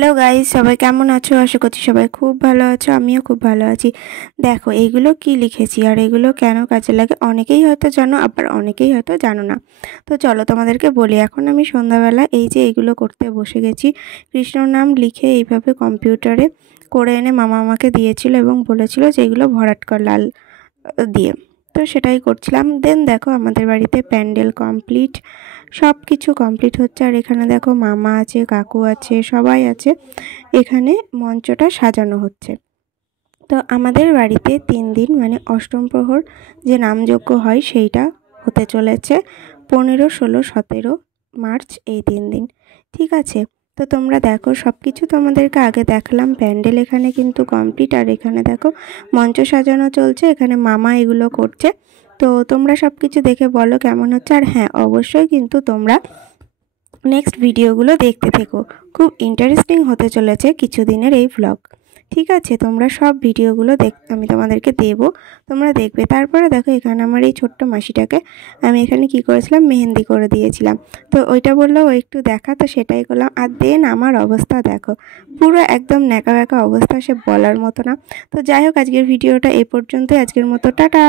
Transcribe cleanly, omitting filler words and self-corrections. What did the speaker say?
Hello guys, সবাই কেমন আছো? আশা করছি সবাই খুব ভালো আছো। আমিও খুব ভালো আছি। দেখো এইগুলো কি লিখেছি আর এগুলো কেন কাজে লাগে অনেকেই হয়তো জানো, আবার অনেকেই হয়তো জানো না। তো চলো তোমাদেরকে বলি। এখন আমি সন্ধ্যাবেলা এই যে এইগুলো করতে বসে গেছি। কৃষ্ণর নাম লিখে এইভাবে কম্পিউটারে করে এনে মামা আমাকে দিয়েছিল এবং বলেছিল যে এগুলো ভরাট কর লাল দিয়ে। তো সেটাই করছিলাম। দেন দেখো আমাদের বাড়িতে প্যান্ডেল কমপ্লিট, সব কিছু কমপ্লিট হচ্ছে। আর এখানে দেখো মামা আছে, কাকু আছে, সবাই আছে। এখানে মঞ্চটা সাজানো হচ্ছে। তো আমাদের বাড়িতে 3 দিন মানে অষ্টম প্রহর যে নামযজ্ঞ হয় সেইটা হতে চলেছে 15, 16, 17 মার্চ, এই 3 দিন। ঠিক আছে, তো তোমরা দেখো সব কিছু তোমাদেরকে আগে দেখালাম। প্যান্ডেল এখানে কিন্তু কমপ্লিট। আর এখানে দেখো মঞ্চ সাজানো চলছে, এখানে মামা এগুলো করছে। তো তোমরা সব কিছু দেখে বলো কেমন হচ্ছে। আর হ্যাঁ, অবশ্যই কিন্তু তোমরা নেক্সট ভিডিওগুলো দেখতে থেকো। খুব ইন্টারেস্টিং হতে চলেছে কিছুদিনের এই ভ্লগ। ঠিক আছে, তোমরা সব ভিডিওগুলো আমি তোমাদেরকে দেবো, তোমরা দেখবে। তারপরে দেখো এখানে আমার এই ছোট্ট মাসিটাকে আমি এখানে কি করেছিলাম, মেহেন্দি করে দিয়েছিলাম। তো ওইটা বললো ও একটু দেখা, তো সেটাই করলাম। আর দেন আমার অবস্থা দেখো, পুরো একদম ন্যাকা ব্যাকা অবস্থা, সে বলার মতো না। তো যাই হোক, আজকের ভিডিওটা এই পর্যন্তই। আজকের মতো টাটা।